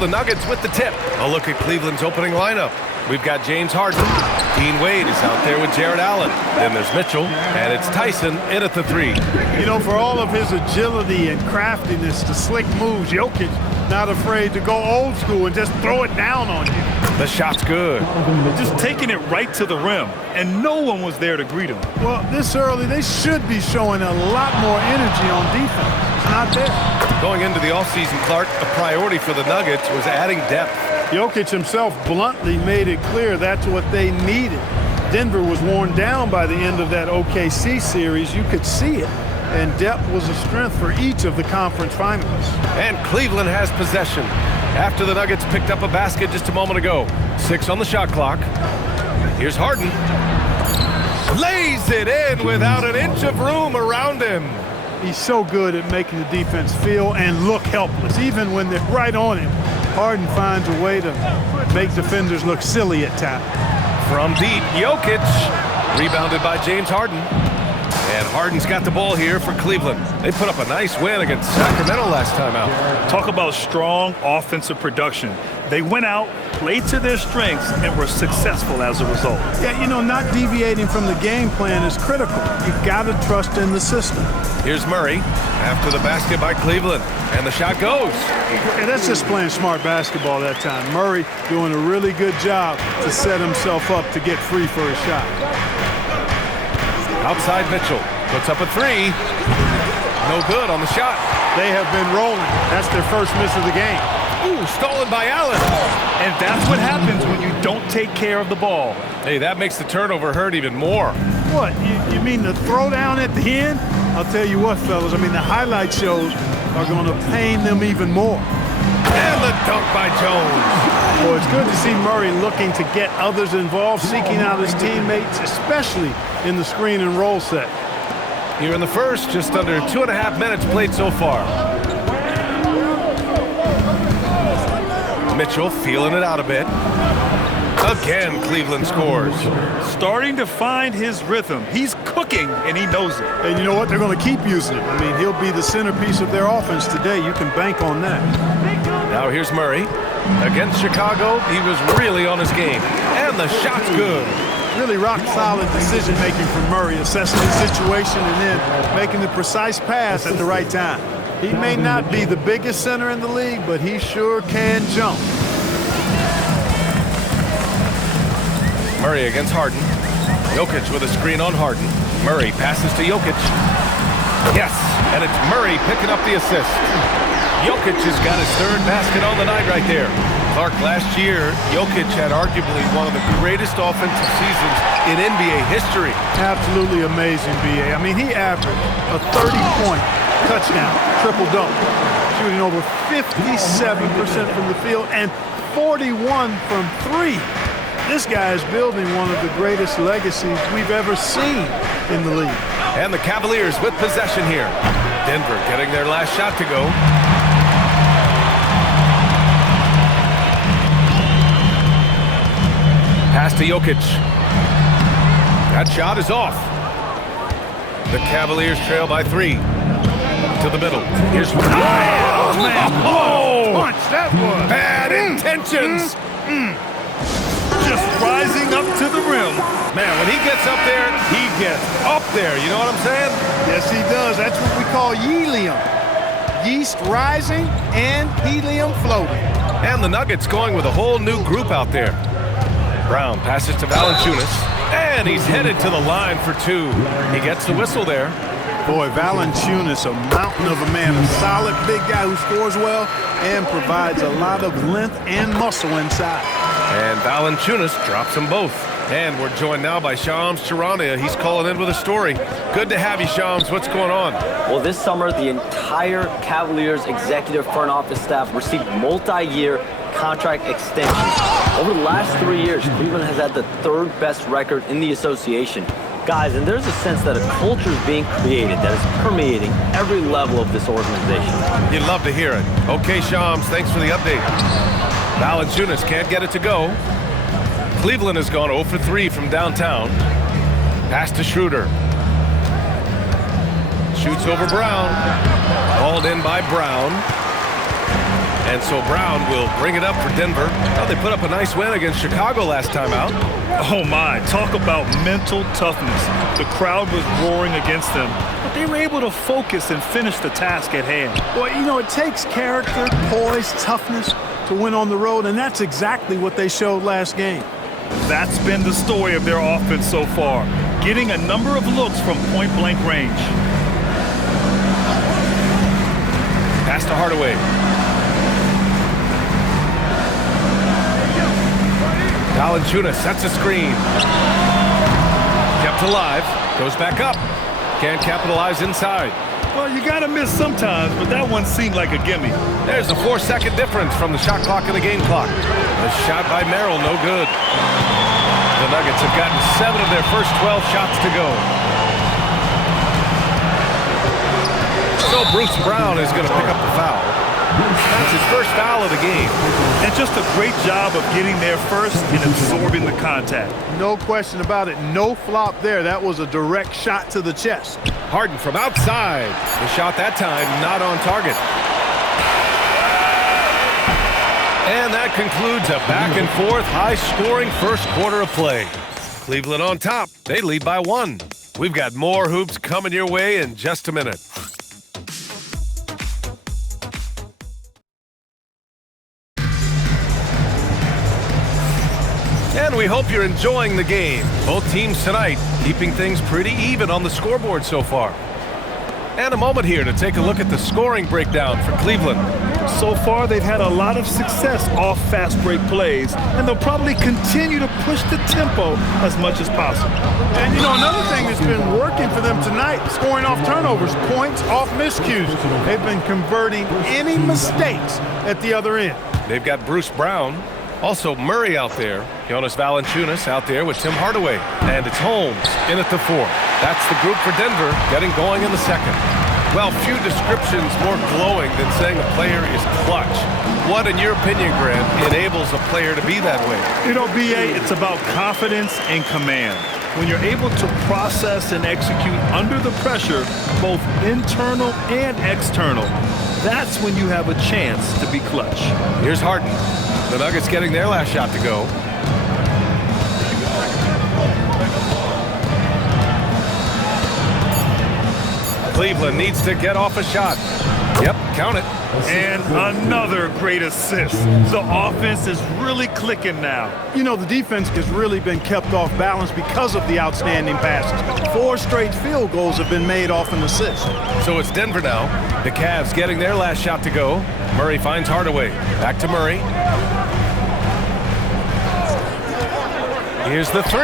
the Nuggets with the tip. A look at Cleveland's opening lineup. We've got James Harden. Dean Wade is out there with Jared Allen. Then there's Mitchell, and it's Tyson in at the 3. You know, for all of his agility and craftiness, the slick moves, Jokic not afraid to go old school and just throw it down on you. The shot's good. Just taking it right to the rim, and no one was there to greet him. Well, this early, they should be showing a lot more energy on defense. It's not there. Going into the offseason, Clark, a priority for the Nuggets was adding depth. Jokic himself bluntly made it clear that's what they needed. Denver was worn down by the end of that OKC series. You could see it. And depth was a strength for each of the conference finalists. And Cleveland has possession after the Nuggets picked up a basket just a moment ago. 6 on the shot clock. Here's Harden. Lays it in without an inch of room around him. He's so good at making the defense feel and look helpless, even when they're right on him. Harden finds a way to make defenders look silly at times. From deep, Jokic. Rebounded by James Harden. And Harden's got the ball here for Cleveland. They put up a nice win against Sacramento last time out. Talk about strong offensive production. They went out, played to their strengths, and were successful as a result. Yeah, you know, not deviating from the game plan is critical. You've got to trust in the system. Here's Murray after the basket by Cleveland. And the shot goes. And that's just playing smart basketball that time. Murray doing a really good job to set himself up to get free for a shot. Outside Mitchell. Puts up a 3. No good on the shot. They have been rolling. That's their first miss of the game. Ooh, stolen by Allen. And that's what happens when you don't take care of the ball. Hey, that makes the turnover hurt even more. What, you mean the throwdown at the end? I'll tell you what, fellas, I mean, the highlight shows are going to pain them even more. And the dunk by Jones. Well, it's good to see Murray looking to get others involved, seeking out his teammates, especially in the screen and roll set. Here in the first, just under 2.5 minutes played so far. Mitchell feeling it out a bit. Again, Cleveland scores. Starting to find his rhythm. He's cooking, and he knows it. And you know what? They're going to keep using him. I mean, he'll be the centerpiece of their offense today. You can bank on that. Now here's Murray. Against Chicago, he was really on his game. And the shot's good. Really rock-solid decision-making from Murray, assessing the situation and then making the precise pass at the right time. He may not be the biggest center in the league, but he sure can jump. Murray against Harden. Jokic with a screen on Harden. Murray passes to Jokic. Yes, and it's Murray picking up the assist. Jokic has got his 3rd basket on the night right there. Clark, last year, Jokic had arguably one of the greatest offensive seasons in NBA history. Absolutely amazing, B.A. I mean, he averaged a 30-point touchdown, triple-double, shooting over 57% from the field and 41 from 3. This guy is building one of the greatest legacies we've ever seen in the league. And the Cavaliers with possession here. Denver getting their last shot to go. Pass to Jokic. That shot is off. The Cavaliers trail by 3. To the middle. Here's one. Oh, man. Oh! Punch, that was. Bad intentions. Just rising up to the rim. Man, when he gets up there, he gets up there. You know what I'm saying? Yes, he does. That's what we call helium. Yeast rising and helium floating. And the Nuggets going with a whole new group out there. Brown passes to Valanciunas, and he's headed to the line for 2. He gets the whistle there. Boy, Valanciunas, a mountain of a man, a solid big guy who scores well and provides a lot of length and muscle inside. And Valanciunas drops them both. And we're joined now by Shams Charania. He's calling in with a story. Good to have you, Shams. What's going on? Well, this summer, the entire Cavaliers executive front office staff received multi-year contract extensions. Over the last 3 years, Cleveland has had the 3rd best record in the association. Guys, and there's a sense that a culture is being created that is permeating every level of this organization. You'd love to hear it. Okay, Shams, thanks for the update. Valanciunas can't get it to go. Cleveland has gone 0 for 3 from downtown. Pass to Schroeder. Shoots over Brown. Called in by Brown. And so Brown will bring it up for Denver. Well, they put up a nice win against Chicago last time out. Oh my, talk about mental toughness. The crowd was roaring against them, but they were able to focus and finish the task at hand. Well, you know, it takes character, poise, toughness to win on the road, and that's exactly what they showed last game. That's been the story of their offense so far, getting a number of looks from point-blank range. Pass to Hardaway. Valanciunas sets a screen. Kept alive. Goes back up. Can't capitalize inside. Well, you gotta miss sometimes, but that one seemed like a gimme. There's a 4-second difference from the shot clock and the game clock. A shot by Merrill, no good. The Nuggets have gotten 7 of their first 12 shots to go. So Bruce Brown is going to pick up the foul. That's his first foul of the game. And just a great job of getting there first and absorbing the contact. No question about it. No flop there. That was a direct shot to the chest. Harden from outside. The shot that time not on target. And that concludes a back-and-forth, high-scoring first quarter of play. Cleveland on top. They lead by 1. We've got more hoops coming your way in just a minute. And we hope you're enjoying the game. Both teams tonight keeping things pretty even on the scoreboard so far. And a moment here to take a look at the scoring breakdown for Cleveland. So far, they've had a lot of success off fast break plays, and they'll probably continue to push the tempo as much as possible. And, you know, another thing that's been working for them tonight, scoring off turnovers, points off miscues. They've been converting any mistakes at the other end. They've got Bruce Brown. Also Murray out there. Jonas Valanciunas out there with Tim Hardaway. And it's Holmes in at the 4. That's the group for Denver getting going in the second. Well, few descriptions more glowing than saying a player is clutch. What, in your opinion, Grant, enables a player to be that way? You know, B.A., it's about confidence and command. When you're able to process and execute under the pressure, both internal and external, that's when you have a chance to be clutch. Here's Harden. The Nuggets getting their last shot to go. Cleveland needs to get off a shot. Yep, count it. And another great assist. The offense is really clicking now. You know, the defense has really been kept off balance because of the outstanding passes. 4 straight field goals have been made off an assist. So it's Denver now. The Cavs getting their last shot to go. Murray finds Hardaway. Back to Murray. Here's the 3.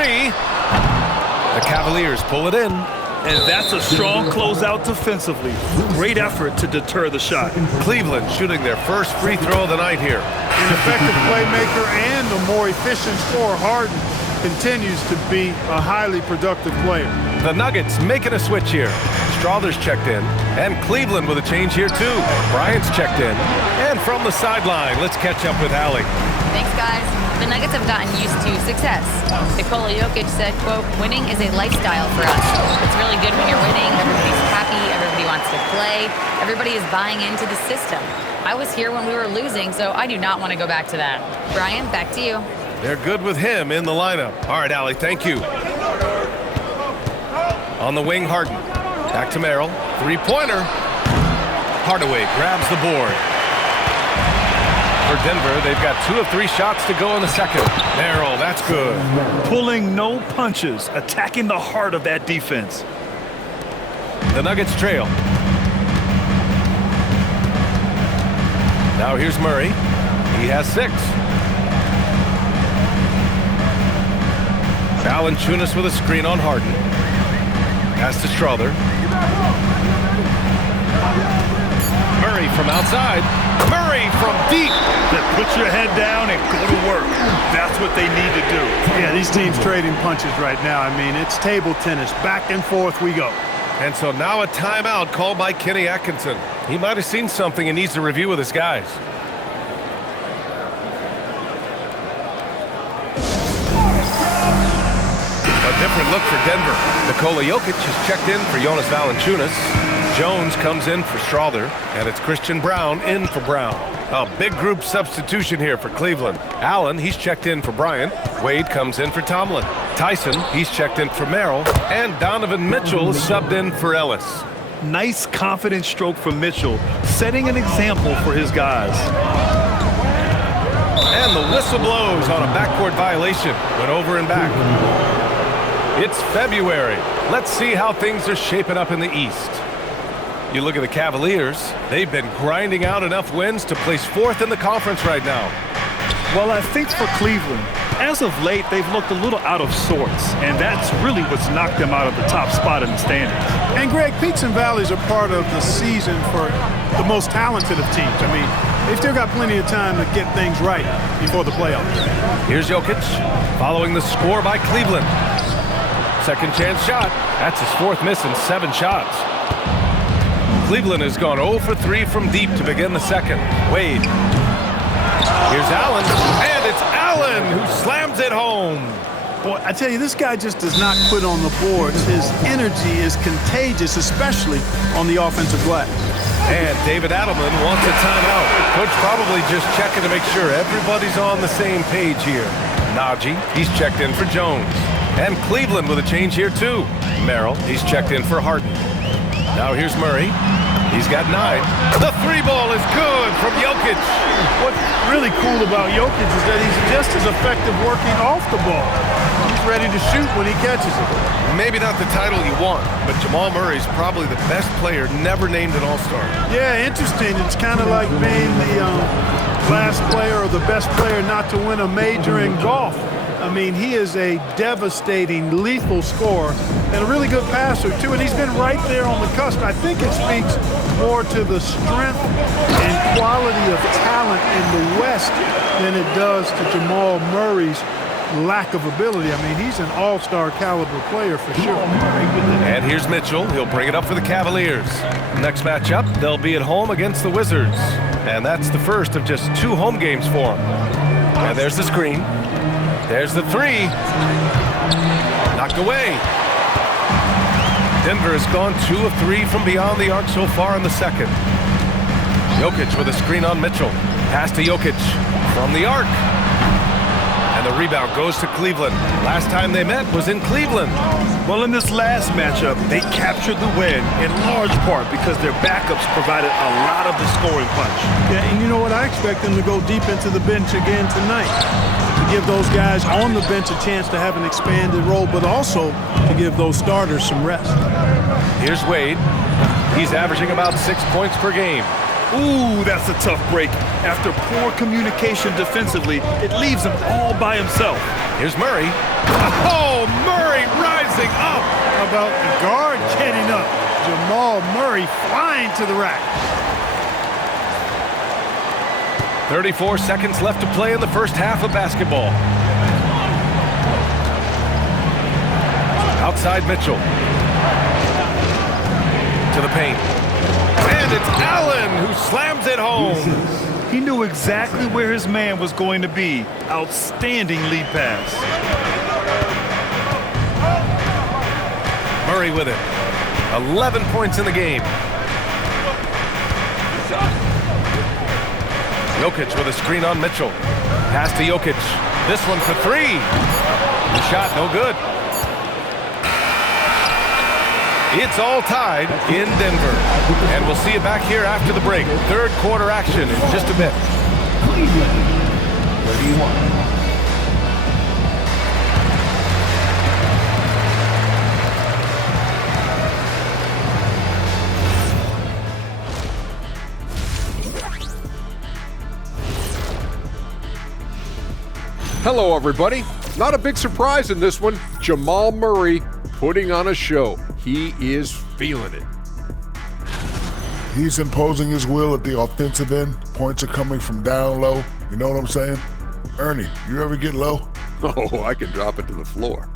The Cavaliers pull it in. And that's a strong closeout defensively. Great effort to deter the shot. Cleveland shooting their first free throw of the night here. An effective playmaker and a more efficient scorer, Harden continues to be a highly productive player. The Nuggets making a switch here. Strawther's checked in. And Cleveland with a change here too. Bryant's checked in. And from the sideline, let's catch up with Allie. Thanks, guys. The Nuggets have gotten used to success. Nikola Jokic said, quote, winning is a lifestyle for us. It's really good when you're winning. Everybody's happy. Everybody wants to play. Everybody is buying into the system. I was here when we were losing, so I do not want to go back to that. Brian, back to you. They're good with him in the lineup. All right, Allie, thank you. On the wing, Harden. Back to Merrill. 3-pointer. Hardaway grabs the board. For Denver, they've got 2 of 3 shots to go in the second. Merrill, that's good. Pulling no punches, attacking the heart of that defense. The Nuggets trail. Now here's Murray. He has 6. Valanciunas with a screen on Harden. Pass to Strawther. Murray from outside. Murray from deep. Put your head down and go to work. That's what they need to do. Yeah, these teams trading punches right now. I mean, it's table tennis. Back and forth we go. And so now a timeout called by Kenny Atkinson. He might have seen something and needs to review with his guys. A different look for Denver. Nikola Jokic is checked in for Jonas Valanciunas. Jones comes in for Strawther, and it's Christian Brown in for Brown. A big group substitution here for Cleveland. Allen, he's checked in for Bryant. Wade comes in for Tomlin. Tyson, he's checked in for Merrill. And Donovan Mitchell is subbed in for Ellis. Nice confident stroke from Mitchell, setting an example for his guys. And the whistle blows on a backcourt violation. Went over and back. It's February. Let's see how things are shaping up in the East. You look at the Cavaliers, they've been grinding out enough wins to place 4th in the conference right now. Well, I think for Cleveland, as of late, they've looked a little out of sorts, and that's really what's knocked them out of the top spot in the standings. And Greg, peaks and valleys are part of the season for the most talented of teams. I mean, they've still got plenty of time to get things right before the playoffs. Here's Jokic, following the score by Cleveland. Second chance shot. That's his 4th miss in 7 shots. Cleveland has gone 0 for 3 from deep to begin the second. Wade. Here's Allen, and it's Allen who slams it home. Boy, I tell you, this guy just does not quit on the boards. His energy is contagious, especially on the offensive glass. And David Adelman wants a timeout. Coach probably just checking to make sure everybody's on the same page here. Najee, he's checked in for Jones. And Cleveland with a change here too. Merrill, he's checked in for Harden. Now here's Murray. He's got 9. The 3-ball is good from Jokic. What's really cool about Jokic is that he's just as effective working off the ball. He's ready to shoot when he catches it. Maybe not the title you want, but Jamal Murray's probably the best player never named an All-Star. Yeah, interesting. It's kind of like being the last player or the best player not to win a major in golf. I mean, he is a devastating, lethal scorer and a really good passer, too. And he's been right there on the cusp. I think it speaks more to the strength and quality of talent in the West than it does to Jamal Murray's lack of ability. I mean, he's an all-star caliber player for sure. And here's Mitchell. He'll bring it up for the Cavaliers. Next matchup, they'll be at home against the Wizards. And that's the first of just 2 home games for them. And there's the screen. There's the 3. Knocked away. Denver has gone 2 of 3 from beyond the arc so far in the second. Jokic with a screen on Mitchell. Pass to Jokic from the arc. And the rebound goes to Cleveland. Last time they met was in Cleveland. Well, in this last matchup, they captured the win in large part because their backups provided a lot of the scoring punch. Yeah, and you know what? I expect them to go deep into the bench again tonight. To give those guys on the bench a chance to have an expanded role, but also to give those starters some rest. Here's Wade. He's averaging about 6 points per game. Ooh, that's a tough break. After poor communication defensively, it leaves him all by himself. Here's Murray. Oh, Murray rising up. How about the guard getting up? Jamal Murray flying to the rack. 34 seconds left to play in the first half of basketball. Outside Mitchell. To the paint. And it's Allen who slams it home. He knew exactly where his man was going to be. Outstanding lead pass. Murray with it. 11 points in the game. Jokic with a screen on Mitchell. Pass to Jokic. This one for 3. The shot no good. It's all tied in Denver. And we'll see you back here after the break. Third quarter action in just a bit. Cleveland, where do you want? Hello, everybody. Not a big surprise in this one. Jamal Murray putting on a show. He is feeling it. He's imposing his will at the offensive end. Points are coming from down low. You know what I'm saying? Ernie, you ever get low? Oh, I can drop it to the floor.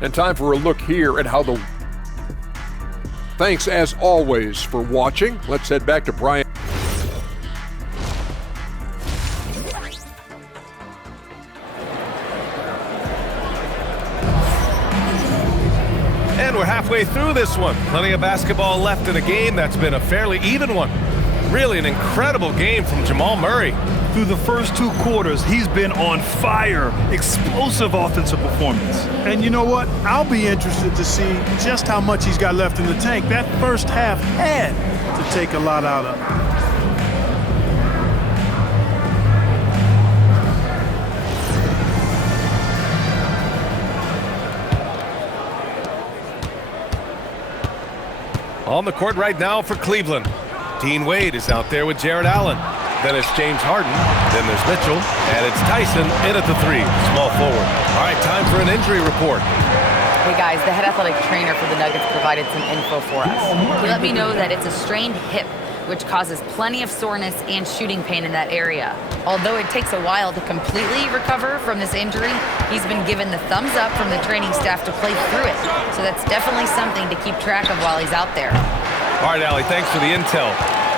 And time for a look here at how the... Thanks, as always, for watching. Let's head back to Brian. And we're halfway halfway through this one. Plenty of basketball left in a game that's been a fairly even one. Really an incredible game from Jamal Murray. Through the first 2 quarters, he's been on fire. Explosive offensive performance. And you know what? I'll be interested to see just how much he's got left in the tank. That first half had to take a lot out of him. On the court right now for Cleveland. Dean Wade is out there with Jared Allen. Then it's James Harden. Then there's Mitchell. And it's Tyson in at the 3, small forward. All right, time for an injury report. Hey guys, the head athletic trainer for the Nuggets provided some info for us. He let me know that it's a strained hip, which causes plenty of soreness and shooting pain in that area. Although it takes a while to completely recover from this injury, he's been given the thumbs up from the training staff to play through it. So that's definitely something to keep track of while he's out there. All right, Allie, thanks for the intel.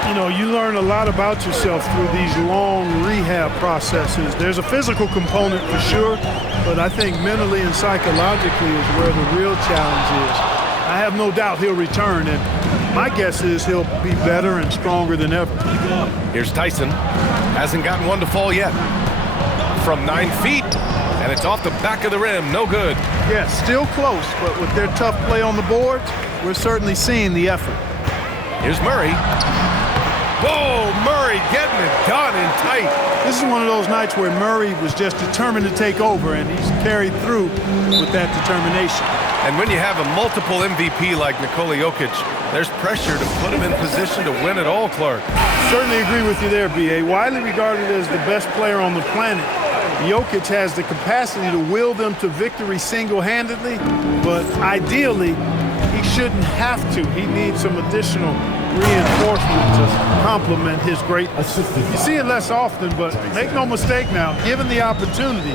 You know, you learn a lot about yourself through these long rehab processes. There's a physical component for sure, but I think mentally and psychologically is where the real challenge is. I have no doubt he'll return, and my guess is he'll be better and stronger than ever. Here's Tyson. Hasn't gotten one to fall yet. From 9 feet, and it's off the back of the rim. No good. Yeah, still close, but with their tough play on the boards, we're certainly seeing the effort. Here's Murray. Whoa, Murray getting it done in tight. This is one of those nights where Murray was just determined to take over, and he's carried through with that determination. And when you have a multiple MVP like Nikola Jokic, there's pressure to put him in position to win it all, Clark. Certainly agree with you there, B.A. Widely regarded as the best player on the planet, Jokic has the capacity to will them to victory single-handedly, but ideally, he shouldn't have to. He needs some additional reinforcement to complement his greatness. You see it less often, but make no mistake now, given the opportunity,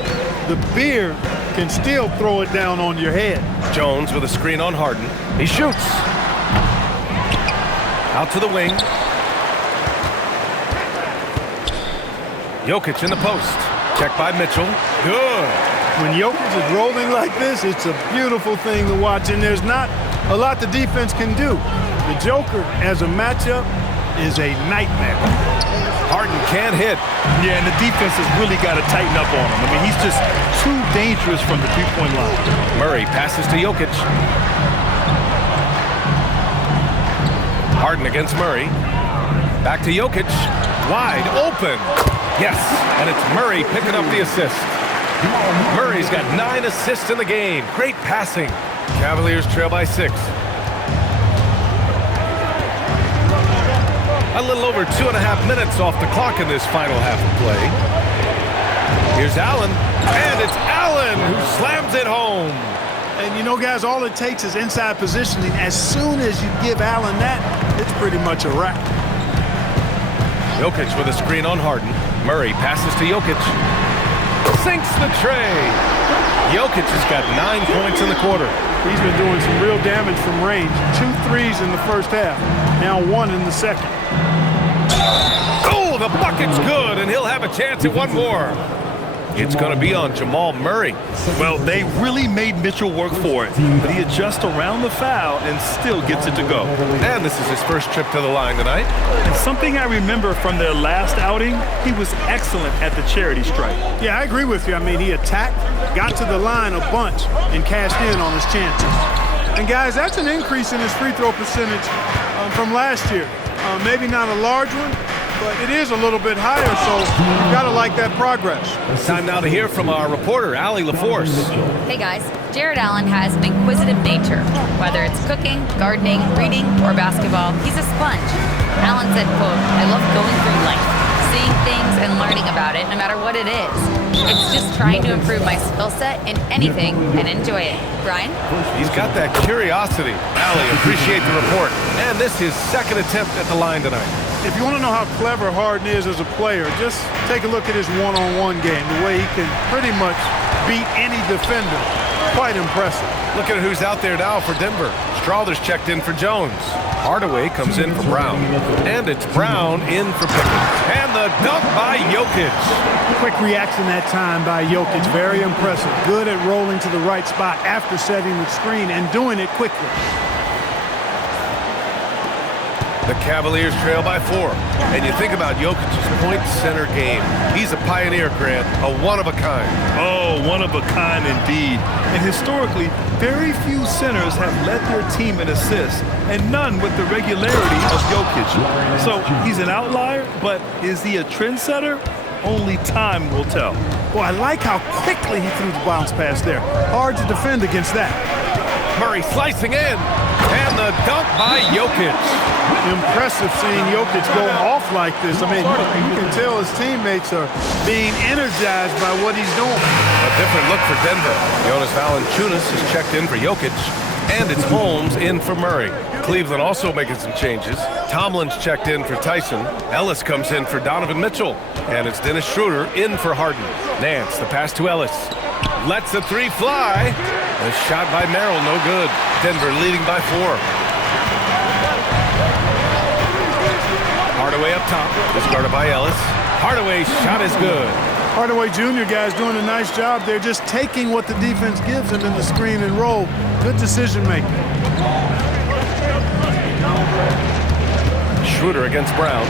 the beard can still throw it down on your head. Jones with a screen on Harden. He shoots. Out to the wing. Jokic in the post. Checked by Mitchell. Good. When Jokic is rolling like this, it's a beautiful thing to watch, and there's not a lot the defense can do. The Joker, as a matchup, is a nightmare. Harden can't hit. Yeah, and the defense has really got to tighten up on him. I mean, he's just too dangerous from the three-point line. Murray passes to Jokic. Harden against Murray. Back to Jokic. Wide open. Yes, and it's Murray picking up the assist. Murray's got 9 assists in the game. Great passing. Cavaliers trail by 6. A little over 2.5 minutes off the clock in this final half of play. Here's Allen, and it's Allen who slams it home. And you know, guys, all it takes is inside positioning. As soon as you give Allen that, it's pretty much a wrap. Jokic with a screen on Harden. Murray passes to Jokic. Sinks the tray. Jokic has got 9 points in the quarter. He's been doing some real damage from range. 2 threes in the first half, now 1 in the second. Oh, the bucket's good, and he'll have a chance at one more. It's going to be on Jamal Murray. Well, they really made Mitchell work for it, but he adjusts around the foul and still gets it to go. And this is his first trip to the line tonight. And something I remember from their last outing, he was excellent at the charity stripe. Yeah, I agree with you. I mean, he attacked, got to the line a bunch, and cashed in on his chances. And guys, that's an increase in his free throw percentage from last year. Maybe not a large one, but it is a little bit higher, so you've got to like that progress. Time now to hear from our reporter, Allie LaForce. Hey guys, Jared Allen has an inquisitive nature. Whether it's cooking, gardening, reading, or basketball, he's a sponge. Allen said, quote, "I love going through life, seeing things and learning about it no matter what it is. It's just trying to improve my skill set in anything and enjoy it." Brian? He's got that curiosity. Allie, appreciate the report. And this is his second attempt at the line tonight. If you want to know how clever Harden is as a player, just take a look at his one-on-one game, the way he can pretty much beat any defender. Quite impressive. Look at who's out there now for Denver. Strawther's checked in for Jones. Hardaway comes in for Brown. And it's Brown in for Pickens. And the dunk by Jokic. Quick reaction that time by Jokic. Very impressive. Good at rolling to the right spot after setting the screen and doing it quickly. The Cavaliers trail by 4. And you think about Jokic's point center game. He's a pioneer, Grant, a one-of-a-kind. Oh, one of a kind indeed. And historically, very few centers have led their team in assists, and none with the regularity of Jokic. So he's an outlier, but is he a trendsetter? Only time will tell. Well, I like how quickly he threw the bounce pass there. Hard to defend against that. Murray slicing in, and the dunk by Jokic. Impressive seeing Jokic go off like this. I mean, you can tell his teammates are being energized by what he's doing. A different look for Denver. Jonas Valanciunas is checked in for Jokic, and it's Holmes in for Murray. Cleveland also making some changes. Tomlin's checked in for Tyson. Ellis comes in for Donovan Mitchell. And it's Dennis Schroeder in for Harden. Nance, the pass to Ellis. Lets the 3 fly. A shot by Merrill, no good. Denver leading by 4. Hardaway up top, is guarded by Ellis. Hardaway's shot is good. Hardaway Jr. guys doing a nice job. They're just taking what the defense gives them in the screen and roll. Good decision making. Schroeder against Brown.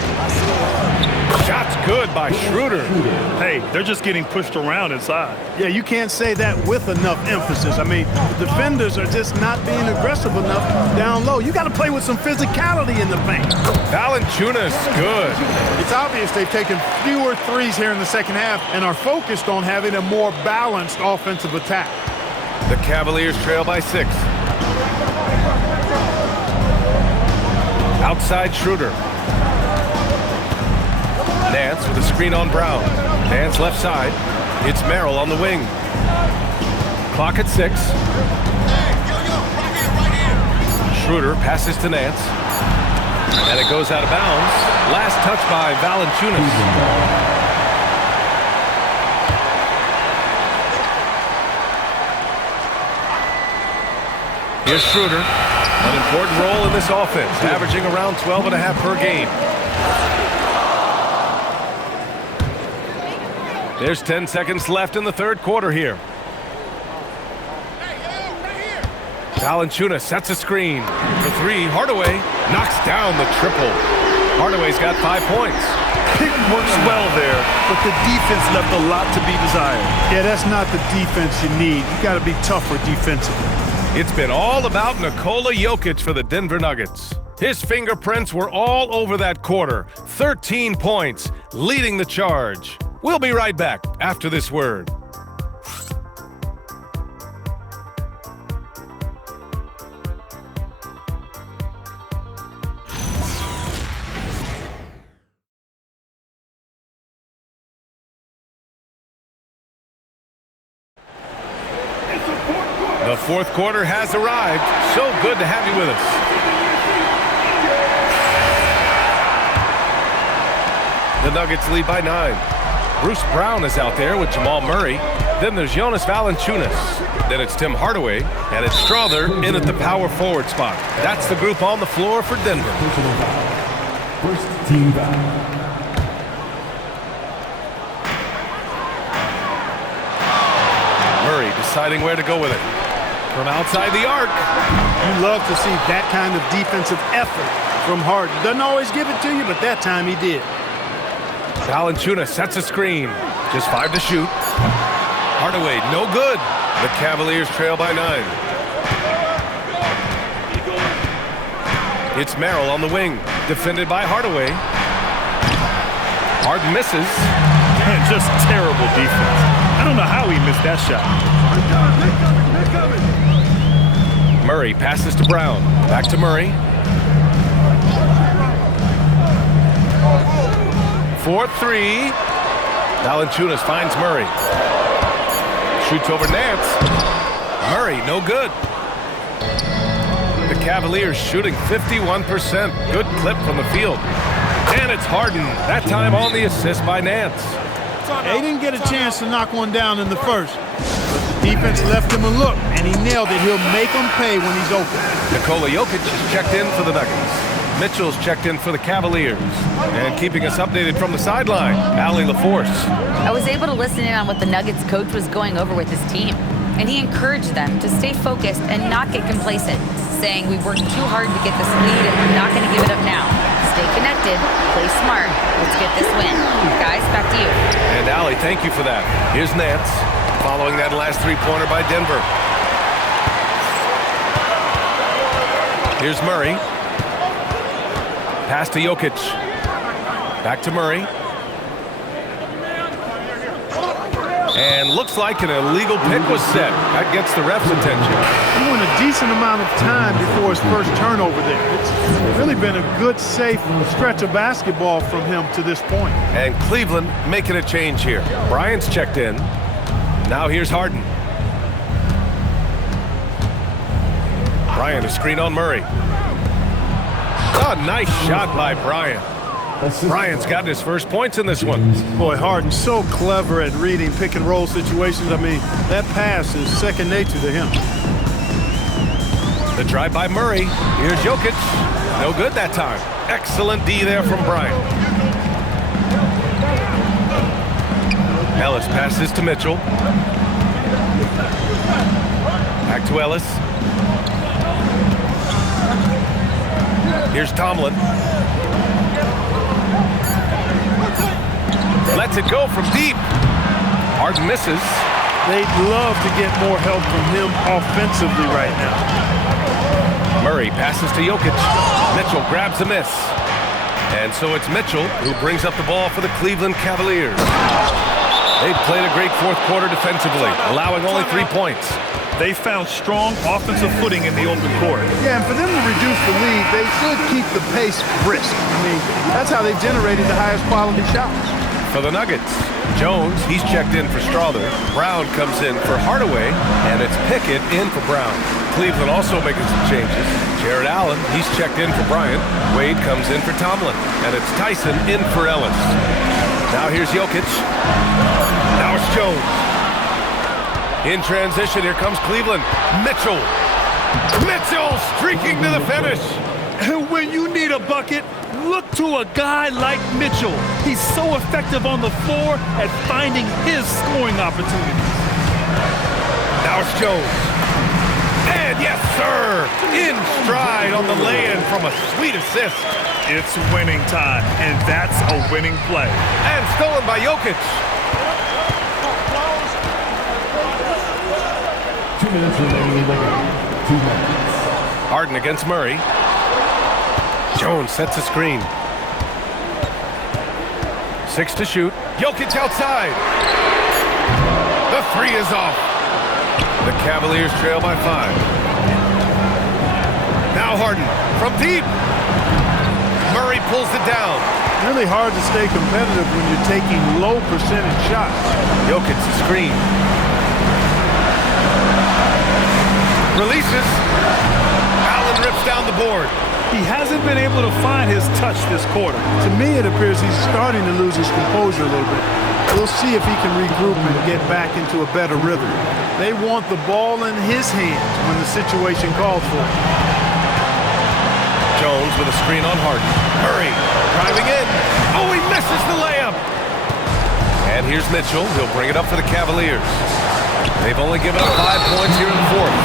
Shot's good by Schroeder. Hey, they're just getting pushed around inside. Yeah, you can't say that with enough emphasis. I mean, the defenders are just not being aggressive enough down low. You got to play with some physicality in the paint. Valanciunas, good. It's obvious they've taken fewer threes here in the second half and are focused on having a more balanced offensive attack. The Cavaliers trail by 6. Outside Schroeder. Nance with a screen on Brown. Nance left side. It's Merrill on the wing. Clock at 6. Schroeder passes to Nance. And it goes out of bounds. Last touch by Valanciunas. Here's Schroeder. An important role in this offense, averaging around 12.5 per game. There's 10 seconds left in the third quarter here. Valanciunas sets a screen. For 3, Hardaway knocks down the triple. Hardaway's got 5 points. Pick works well there, but the defense left a lot to be desired. Yeah, that's not the defense you need. You got to be tougher defensively. It's been all about Nikola Jokic for the Denver Nuggets. His fingerprints were all over that quarter. 13 points, leading the charge. We'll be right back after this word. The fourth quarter has arrived. So good to have you with us. The Nuggets lead by 9. Bruce Brown is out there with Jamal Murray. Then there's Jonas Valanciunas. Then it's Tim Hardaway. And it's Strawther in at the power forward spot. That's the group on the floor for Denver. First team foul. Murray deciding where to go with it. From outside the arc. You love to see that kind of defensive effort from Harden. Doesn't always give it to you, but that time he did. Valanciunas sets a screen. Just 5 to shoot. Hardaway, no good. The Cavaliers trail by 9. It's Merrill on the wing. Defended by Hardaway. Harden misses. Man, just terrible defense. I don't know how he missed that shot. Murray passes to Brown. Back to Murray. 4-3. Valanciunas finds Murray. Shoots over Nance. Murray, no good. The Cavaliers shooting 51%. Good clip from the field. And it's Harden. That time on the assist by Nance. They didn't get a chance to knock one down in the first. But the defense left him a look, and he nailed it. He'll make them pay when he's open. Nikola Jokic is checked in for the Nuggets. Mitchell's checked in for the Cavaliers. And keeping us updated from the sideline, Allie LaForce. I was able to listen in on what the Nuggets coach was going over with his team, and he encouraged them to stay focused and not get complacent. saying we worked too hard to get this lead and we're not going to give it up now. Stay connected, play smart. Let's get this win. Guys, back to you. And Allie, thank you for that. Here's Nance, following that last three-pointer by Denver. Here's Murray. Pass to Jokic. Back to Murray. And looks like an illegal pick was set. That gets the ref's attention. He went a decent amount of time before his first turnover there. It's really been a good, safe stretch of basketball from him to this point. And Cleveland making a change here. Bryant's checked in. Now here's Harden. Bryant, a screen on Murray. Oh, nice shot by Bryant. Bryant's gotten his first points in this one. Boy, Harden's so clever at reading pick and roll situations. I mean, that pass is second nature to him. The drive by Murray. Here's Jokic. No good that time. Excellent D there from Bryant. Ellis passes to Mitchell. Back to Ellis. Here's Tomlin. Lets it go from deep. Harden misses. They'd love to get more help from him offensively right now. Murray passes to Jokic. Mitchell grabs a miss. And so it's Mitchell who brings up the ball for the Cleveland Cavaliers. They've played a great fourth quarter defensively, allowing only 3 points. They found strong offensive footing in the open court. Yeah, and for them to reduce the lead, they should keep the pace brisk. I mean, that's how they've generated the highest quality shots. For the Nuggets, Jones, he's checked in for Strother. Brown comes in for Hardaway, and it's Pickett in for Brown. Cleveland also making some changes. Jared Allen, he's checked in for Bryant. Wade comes in for Tomlin, and it's Tyson in for Ellis. Now here's Jokic. Now it's Jones. In transition, here comes Cleveland. Mitchell. Mitchell streaking to the finish. And when you need a bucket, look to a guy like Mitchell. He's so effective on the floor at finding his scoring opportunities. Now it's Jones. And yes, sir, in stride on the lay-in from a sweet assist. It's winning time, and that's a winning play. And stolen by Jokic. 2 minutes remaining in the game. 2 minutes. Harden against Murray. Jones sets a screen. 6 to shoot. Jokic outside. The 3 is off. The Cavaliers trail by 5. Now Harden from deep. Murray pulls it down. Really hard to stay competitive when you're taking low percentage shots. Jokic screen. Releases. Allen rips down the board. He hasn't been able to find his touch this quarter. To me, it appears he's starting to lose his composure a little bit. We'll see if he can regroup and get back into a better rhythm. They want the ball in his hands when the situation calls for it. Jones with a screen on Harden. Murray driving in. Oh, he misses the layup. And here's Mitchell. He'll bring it up for the Cavaliers. They've only given up 5 points here in the fourth.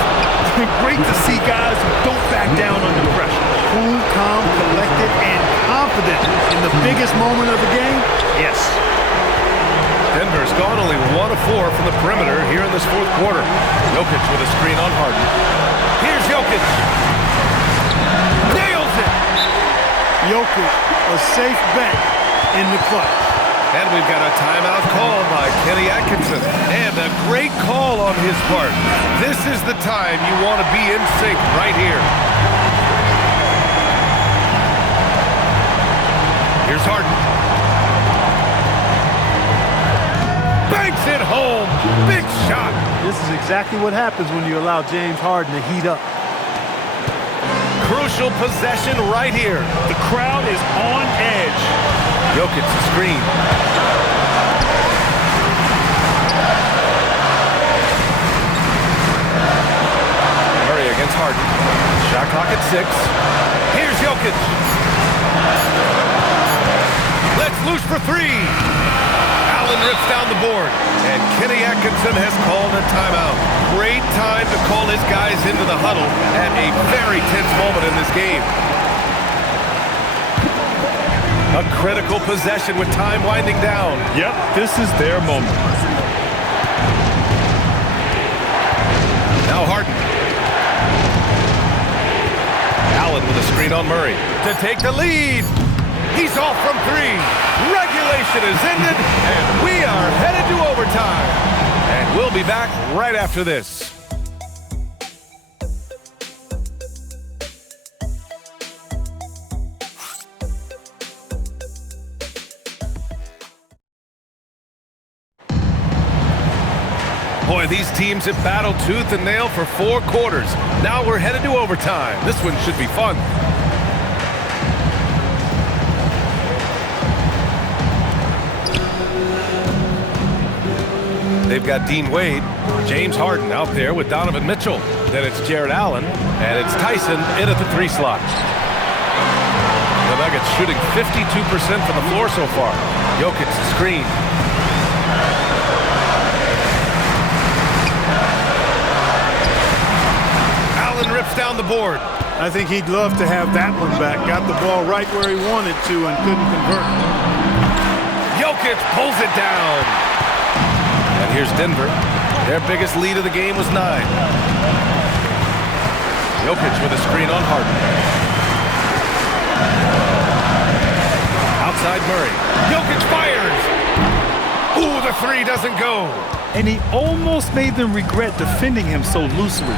Great to see guys who don't back down under pressure. Cool, calm, collected, and confident in the biggest moment of the game? Yes. Denver's gone only 1 of 4 from the perimeter here in this fourth quarter. Jokic with a screen on Harden. Here's Jokic. Nails it. Jokic, a safe bet in the clutch. And we've got a timeout call by Kenny Atkinson. And a great call on his part. This is the time you want to be in sync right here. Here's Harden. Banks it home. Big shot. This is exactly what happens when you allow James Harden to heat up. Crucial possession right here. The crowd is on edge. Jokic the screen. Murray against Harden. Shot clock at 6. Here's Jokic. Let's loose for 3. Allen rips down the board, and Kenny Atkinson has called a timeout. Great time to call his guys into the huddle at a very tense moment in this game. A critical possession with time winding down. Yep, this is their moment. Now Harden. Allen with a screen on Murray to take the lead. He's off from three. Regulation is ended, and we are headed to overtime. And we'll be back right after this. Boy, these teams have battled tooth and nail for 4 quarters. Now we're headed to overtime. This one should be fun. They've got Dean Wade, James Harden out there with Donovan Mitchell. Then it's Jared Allen, and it's Tyson in at the 3 slot. The Nuggets shooting 52% from the floor so far. Jokic screen. Allen rips down the board. I think he'd love to have that one back. Got the ball right where he wanted to and couldn't convert. Jokic pulls it down. And here's Denver. Their biggest lead of the game was 9. Jokic with a screen on Harden. Outside Murray. Jokic fires. Ooh, the 3 doesn't go. And he almost made them regret defending him so loosely.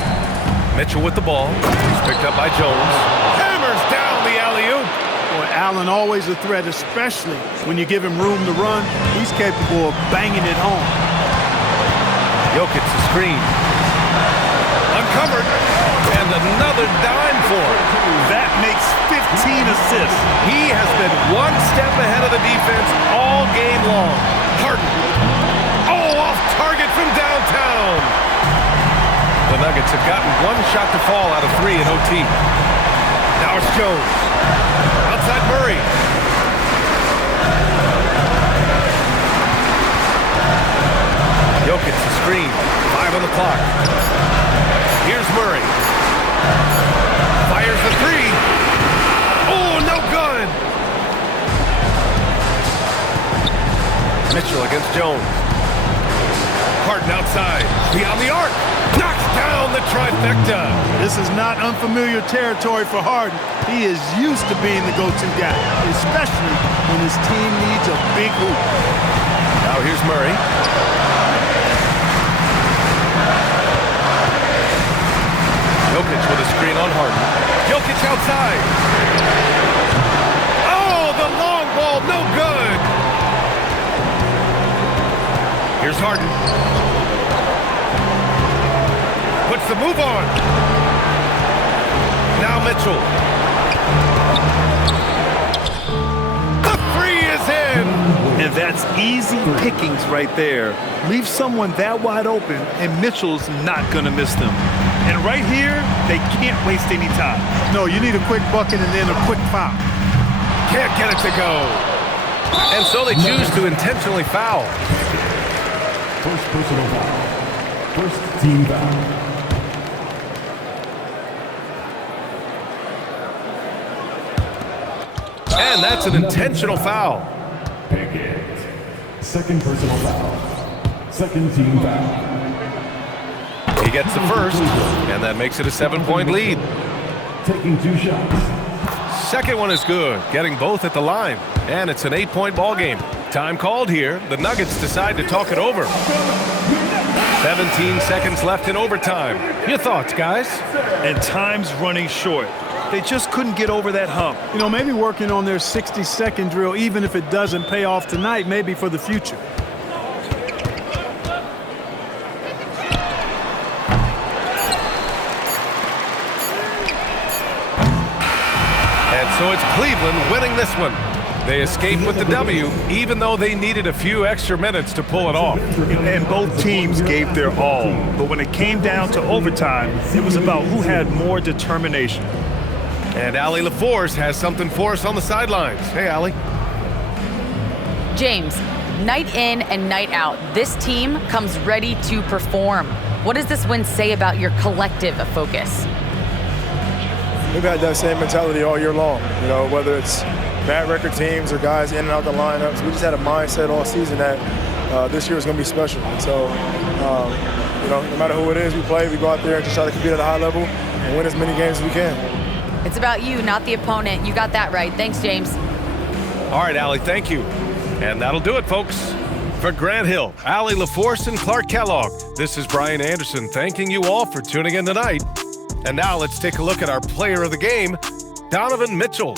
Mitchell with the ball. He's picked up by Jones. Hammers down the alley-oop. Boy, Allen always a threat, especially when you give him room to run. He's capable of banging it home. Jokic the screen. Uncovered. And another dime for him. That makes 15 assists. He has been one step ahead of the defense all game long. Harden. Oh, off target from downtown. The Nuggets have gotten one shot to fall out of 3 in OT. Now it's Jones. Outside Murray. Jokic the screen. 5 on the clock. Here's Murray. Fires the 3. Oh, no good. Mitchell against Jones. Harden outside. Beyond the arc. Knocks down the trifecta. This is not unfamiliar territory for Harden. He is used to being the go-to guy, especially when his team needs a big hoop. Now here's Murray. Jokic with a screen on Harden. Jokic outside. Oh, the long ball, no good. Here's Harden. Puts the move on. Now Mitchell. The 3 is in. And that's easy pickings right there. Leave someone that wide open, and Mitchell's not going to miss them. And right here, they can't waste any time. No, you need a quick bucket and then a quick foul. Can't get it to go. And so they choose to intentionally foul. First personal foul. First team foul. And that's an intentional foul. Pickett. Second personal foul. Second team foul. He gets the first, and that makes it a 7-point lead. Taking 2 shots. Second one is good, getting both at the line. And it's an 8-point ball game. Time called here. The Nuggets decide to talk it over. 17 seconds left in overtime. Your thoughts, guys? And time's running short. They just couldn't get over that hump. You know, maybe working on their 60-second drill, even if it doesn't pay off tonight, maybe for the future. And so it's Cleveland winning this one. They escaped with the W, even though they needed a few extra minutes to pull it off. And both teams gave their all. But when it came down to overtime, it was about who had more determination. And Allie LaForce has something for us on the sidelines. Hey, Allie. James, Night in and night out, this team comes ready to perform. What does this win say about your collective focus? We've had that same mentality all year long, you know, whether it's bad record teams or guys in and out the lineups. We just had a mindset all season that this year is going to be special. And so, you know, no matter who it is we play, we go out there and just try to compete at a high level and win as many games as we can. It's about you, not the opponent. You got that right. Thanks, James. All right, Allie, thank you. And that'll do it, folks. For Grant Hill, Allie LaForce, and Clark Kellogg, this is Brian Anderson thanking you all for tuning in tonight. And now let's take a look at our player of the game, Donovan Mitchell.